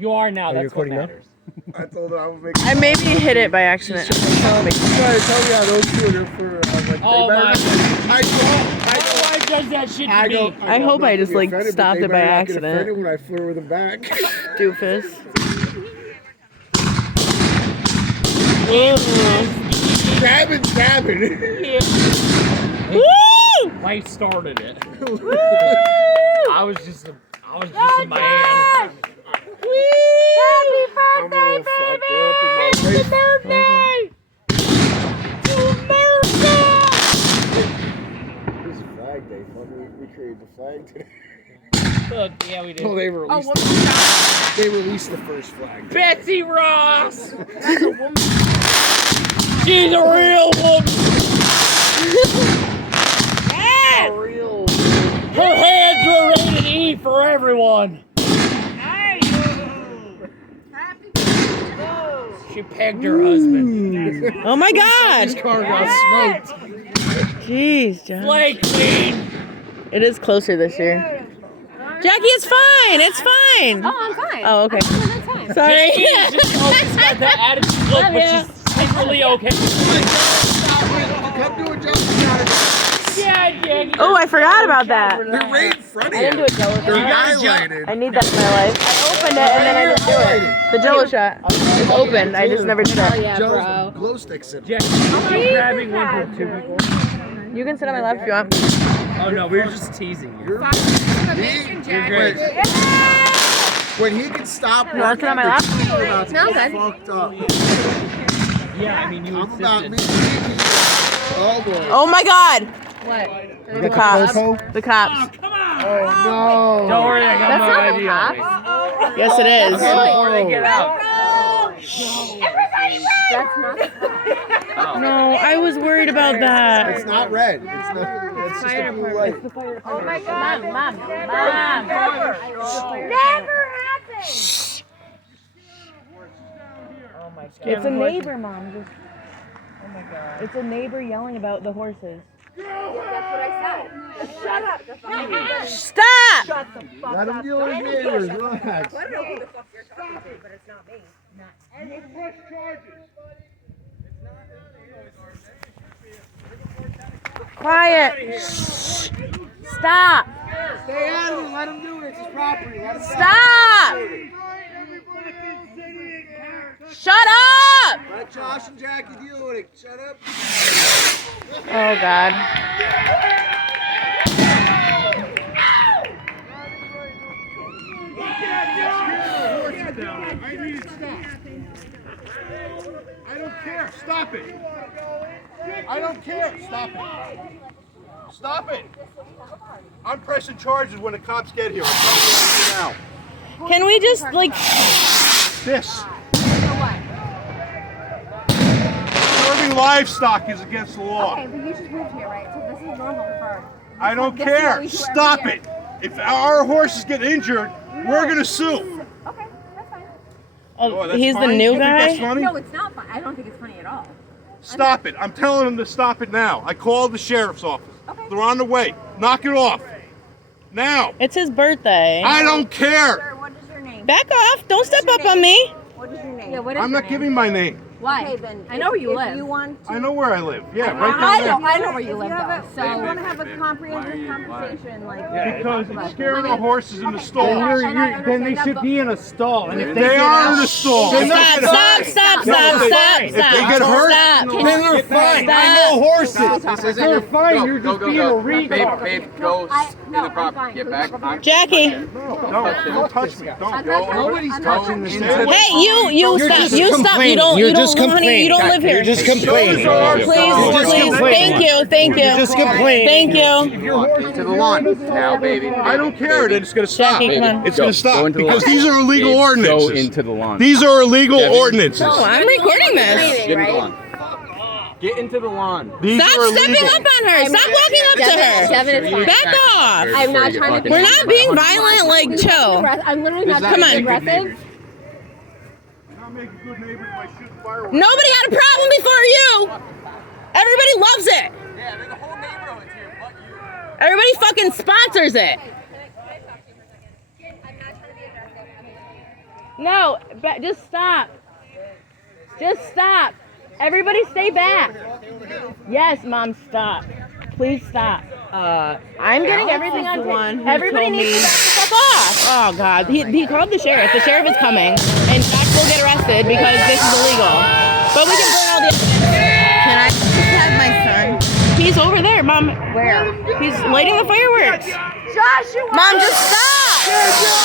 You are now. That's what matters. I told her I would make. I maybe hit it by accident. Tell me how those two are for. Oh my! My wife does that shit to me. I hope I just like stopped it by accident. When I flew with them back. Doofus. Stabbing. Yeah. Woo! Wife started it. Woo! I was just a man. Happy birthday, baby! Happy birthday! This is Flag Day. We created the flag today. Look, yeah, we did. Well, they released the first flag. Betsy Ross! That's a woman. She's a real woman! A real. Her hands were rated E for everyone. She pegged her husband. Oh my God! His car got smoked. Jeez, John. Flake clean. It is closer this year. Jackie, it's fine. It's fine. Oh, I'm fine. Oh, okay. That's fine. Sorry. Jackie just always got that attitude look, but she's secretly okay. Come do a jump. Yeah, Jackie. Oh, I forgot about that. They're right in front of I didn't do you. a jello They're shot. highlighted. I need that in my life. I opened it and then I didn't do it. The jello shot. It's opened. I just never did Oh, it. yeah, bro. Glow sticks in. Jackie, I'm grabbing one from two people. You can sit on my lap if you want. Oh no, we were just teasing you. You're great. When he can stop You want to sit on my lap? No, I'm good. fucked up. Yeah, I mean you I'm about insisted. me. Oh boy. Oh my God! What? The cops. The cops. Oh no. Don't worry, I got That's my not the idea. cops. Yes, it is. Before they get out. That's not the cops. No, I was worried about It's that. not red. It's not. It's just a blue light. Oh my God. Mom. Never happened. Oh my God. It's a neighbor, Mom. Just, oh my God. It's a neighbor yelling about the horses. That's what I said. Shut up. Stop! Let him deal with his neighbors. Relax. I don't know who the fuck you're talking to, but it's not me. I will press charges. Quiet. Stop. Stay out of it. Let him do it. It's his property. Let him Stop. Shut up. Let Josh and Jackie deal with it. Shut up. Oh God. I need it stopped. I don't care. Stop it. I don't care. Stop it. Stop it. I'm pressing charges when the cops get here. I'm telling you right now. Can we just like? This. Serving livestock is against the law. Okay, but you just moved here, right? So this is normal for... I don't This is what care. we do every Stop year. it. If our horses get injured, we're gonna sue. Okay, that's fine. Oh, that's he's the fine? new You think that's guy. funny? No, it's not fun. I don't think it's funny at all. Stop it. I'm telling them to stop it now. I called the sheriff's office. Okay. They're on the way. Knock it off. Now. It's his birthday. I don't care. Sir, what is your name? Back off! Don't step up on me. What is your name? Yeah, what is I'm your not name? giving my name. Why? Okay, then. I know where you if live. You want to, I know where I live. Yeah, right I down know, there. I know where you live if you though. So want to have a comprehensive conversation, like. Because it's scaring the horses in the stall. Then they should be in a stall. And if They are in the stall. If they Stop! get Stop! hurt- Stop! No, Stop! if they- Stop! If they get Stop! hurt, Stop! then they're fine. Stop. I know horses. They're fine, you're just being a retard. Babe, go in the prop. Get back. Jackie. Don't touch me. Don't. Nobody's touching this. Hey, you stop! You stop! You don't, honey, you don't live here. just Please, please, thank you, thank you. just complain. Thank you. Walk into the lawn now, baby. I don't care. Then it's gonna stop. Jackie, come on. It's gonna stop into the because lawn. these are illegal Go ordinances. into the lawn. These are illegal ordinances. Oh, I'm recording this. Get into the lawn. Get into the lawn. These Stop are stepping illegal. up on her. Stop walking up to her. Devin, it's fine. Back off. I'm not trying to be. We're not being violent, like chill. I'm literally not Come trying to be on. aggressive. Not make a good neighbor by shooting fireworks. Nobody had a problem before you. Everybody loves it. Yeah, the whole neighborhood's here, but you. Everybody fucking sponsors it. No, just stop. Just stop. Everybody stay back. Yes, Mom, stop. Please stop. I'm getting everything on tape. Everybody needs to back the fuck off. Oh, God. He called the sheriff. The sheriff is coming. And Jack will get arrested because this is illegal. But we can burn all the evidence. Can I just have my son? He's over there, Mom. Where? He's lighting the fireworks. Joshua! Mom, just stop!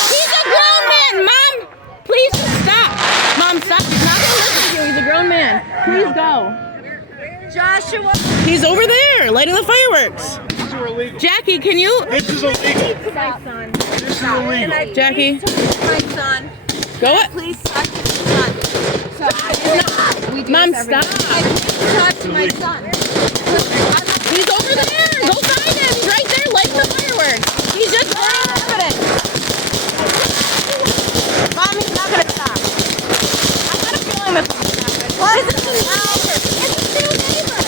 He's a grown man, Mom! Please just stop. Mom, stop. He's not going to listen to you. He's a grown man. Please go. Joshua! He's over there, lighting the fireworks. These are illegal. Jackie, can you? This is illegal. My son. This is illegal. Jackie, My son. go it. Please touch my son. Mom, stop. Touch my son. He's over there. Go find him. He's right there, lighting the fireworks. He's just burning evidence. Mom, he's not going to stop. I got a feeling this is going to happen. What is this? It's a new neighbor.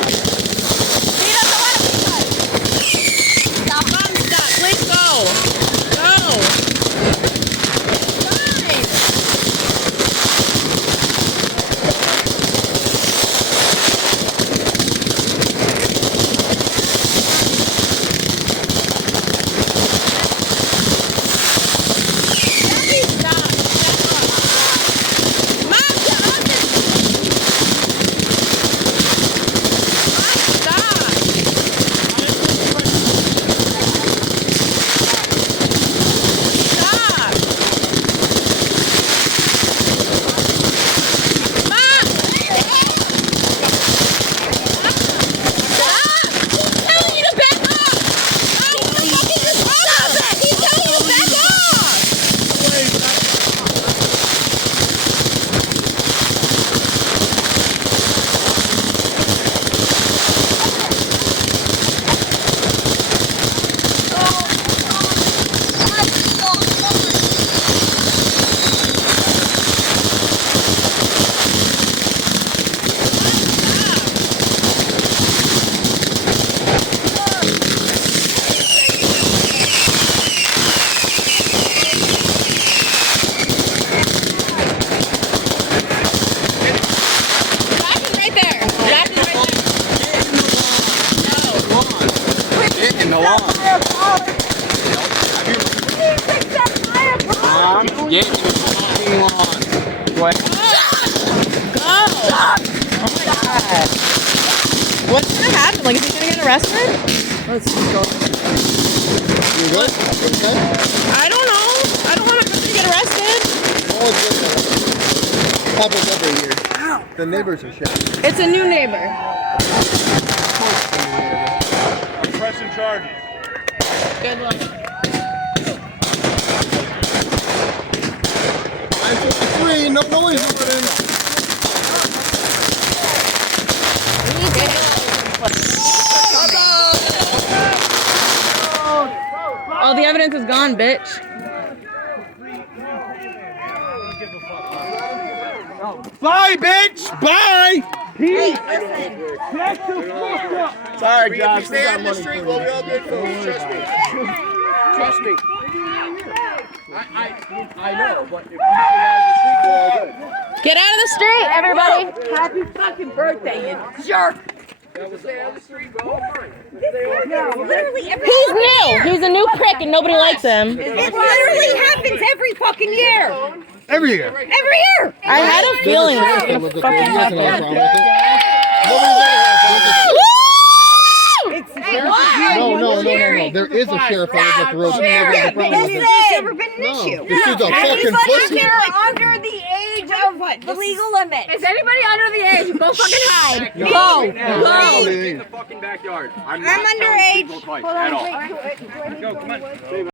He doesn't want to be touched. Stop. Mom, stop. Please go. Go. Fine. Jackie, stop. Mom, get off it. Stop. Stop. Mom. Stop. He's telling you to back off. Mom, what the fuck is this? Stop it. He's telling you to back off. Jackie's right there. Jackie's right there. Get in the lawn. Mom, get in the fucking lawn. What? Go! Oh my God. What's gonna happen? Like, is he gonna get arrested? Let's just go. You good? Okay? I don't know. I don't want him to get arrested. Oh, it happens every year. The neighbors are shit. It's a new neighbor. I'm pressing charges. Good luck. 953, no noise over there. All the evidence is gone, bitch. Bye, bitch. Bye. Sorry, Josh. Stay on the street, we'll be all good, folks. Trust me. Trust me. I know, but if you stay out of the street, we're all good. Get out of the street, everybody. Happy fucking birthday, you jerk! Stay out of the street, we're all fine. Literally every He's new. He's a new prick and nobody likes him. It literally happens every fucking year! Every year. Every year! I had a feeling this was With the gonna fucking police and all happen. wrong with it. Nobody's ever had a Woo! No. There is a sheriff on the road. Never had a problem with it. It's never been an No, issue. this is a fucking pussy. Under the age of what? The legal limit. Is anybody under the age? Go fucking hide. Go! Get in the fucking backyard. I'm I'm underage. At all.